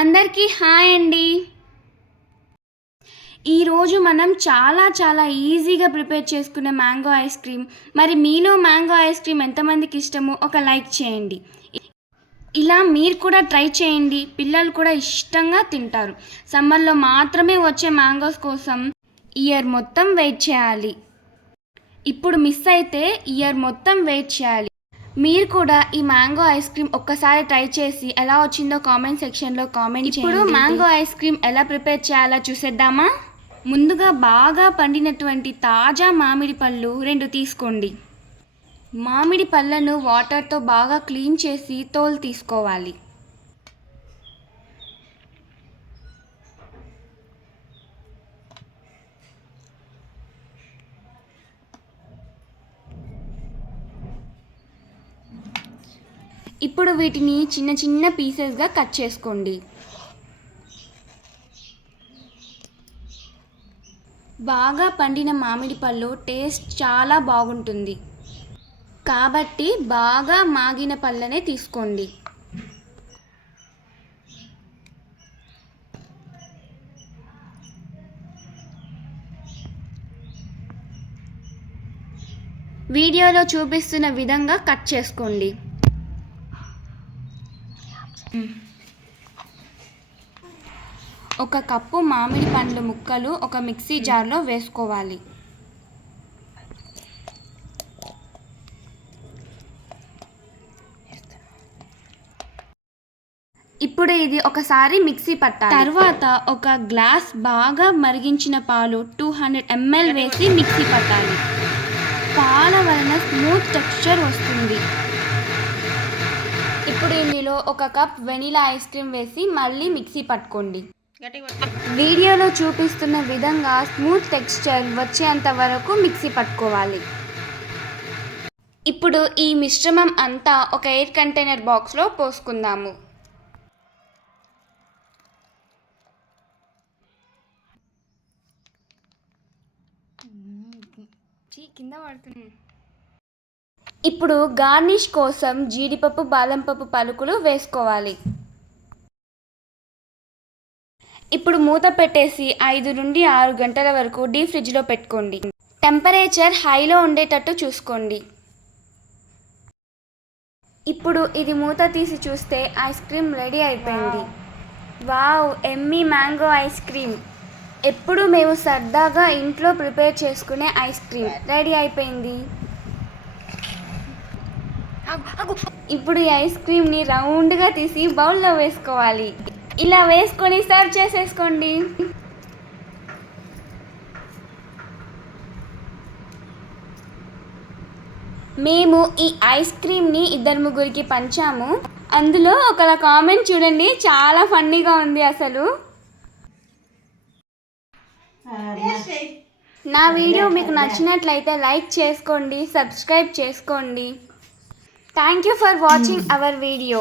అందరికీ హాయ్ అండి. ఈరోజు మనం చాలా ఈజీగా ప్రిపేర్ చేసుకునే మ్యాంగో ఐస్ క్రీమ్. మరి మీలో మ్యాంగో ఐస్ క్రీమ్ ఎంతమందికి ఇష్టమో ఒక లైక్ చేయండి. ఇలా మీరు కూడా ట్రై చేయండి, పిల్లలు కూడా ఇష్టంగా తింటారు. సమ్మర్లో మాత్రమే వచ్చే మ్యాంగోస్ కోసం ఇయర్ మొత్తం వెయిట్ చేయాలి. ఇప్పుడు మిస్ అయితే ఇయర్ మొత్తం వెయిట్ చేయాలి. మీరు కూడా ఈ మ్యాంగో ఐస్ క్రీమ్ ఒక్కసారి ట్రై చేసి ఎలా వచ్చిందో కామెంట్ సెక్షన్లో కామెంట్ చేయండి. ఇప్పుడు మ్యాంగో ఐస్ క్రీమ్ ఎలా ప్రిపేర్ చేయాలో చూసేద్దామా? ముందుగా బాగా పండినటువంటి తాజా మామిడి పళ్ళు 2 తీసుకోండి. మామిడి పళ్ళను వాటర్తో బాగా క్లీన్ చేసి తోలు తీసుకోవాలి. ఇప్పుడు వీటిని చిన్న పీసెస్గా కట్ చేసుకోండి. బాగా పండిన మామిడి పళ్ళు టేస్ట్ చాలా బాగుంటుంది కాబట్టి బాగా మాగిన పళ్ళనే తీసుకోండి. వీడియోలో చూపిస్తున్న విధంగా కట్ చేసుకోండి. ఒక కప్పు మామిడి పండ్ల ముక్కలు ఒక మిక్సీ జార్లో వేసుకోవాలి. ఇప్పుడు ఇది ఒకసారి మిక్సీ పట్టాలి. తర్వాత ఒక గ్లాస్ బాగా మరిగించిన పాలు 200 ml వేసి మిక్సీ పట్టాలి. పాల వలన స్మూత్ టెక్స్చర్ వస్తుంది. ఇప్పుడు ఇందులో ఒక కప్ వెనిలా ఐస్ క్రీమ్ వేసి మళ్ళీ మిక్సీ పట్టుకోండి. వీడియోలో చూపిస్తున్న విధంగా స్మూత్ టెక్స్చర్ వచ్చేంత వరకు మిక్సీ పట్టుకోవాలి. ఇప్పుడు ఈ మిశ్రమం అంతా ఒక ఎయిర్ కంటైనర్ బాక్స్లో పోసుకుందాము. కింద పడుతుంది. ఇప్పుడు గార్నిష్ కోసం జీడిపప్పు, బాదం పప్పు పలుకులు వేసుకోవాలి. ఇప్పుడు మూత పెట్టేసి 5 నుండి 6 గంటల వరకు డీప్ ఫ్రిడ్జ్లో పెట్టుకోండి. టెంపరేచర్ హైలో ఉండేటట్టు చూసుకోండి. ఇప్పుడు ఇది మూత తీసి చూస్తే ఐస్ క్రీమ్ రెడీ అయిపోయింది. Wow, Emmy mango ice cream. ఎప్పుడు మేము సరదాగా ఇంట్లో ప్రిపేర్ చేసుకునే ఐస్ క్రీమ్ రెడీ అయిపోయింది. ఇప్పుడు ఈ ఐస్ క్రీమ్ని రౌండ్గా తీసి బౌల్లో వేసుకోవాలి. ఇలా వేసుకొని సర్వ్ చేసేసుకోండి. మేము ఈ ఐస్ క్రీమ్ని 2-3కి పంచాము. అందులో ఒకళ్ళ కామెంట్ చూడండి, చాలా ఫన్నీగా ఉంది అసలు. నా వీడియో మీకు నచ్చినట్లయితే లైక్ చేసుకోండి, సబ్స్క్రైబ్ చేసుకోండి. Thank you for watching our video.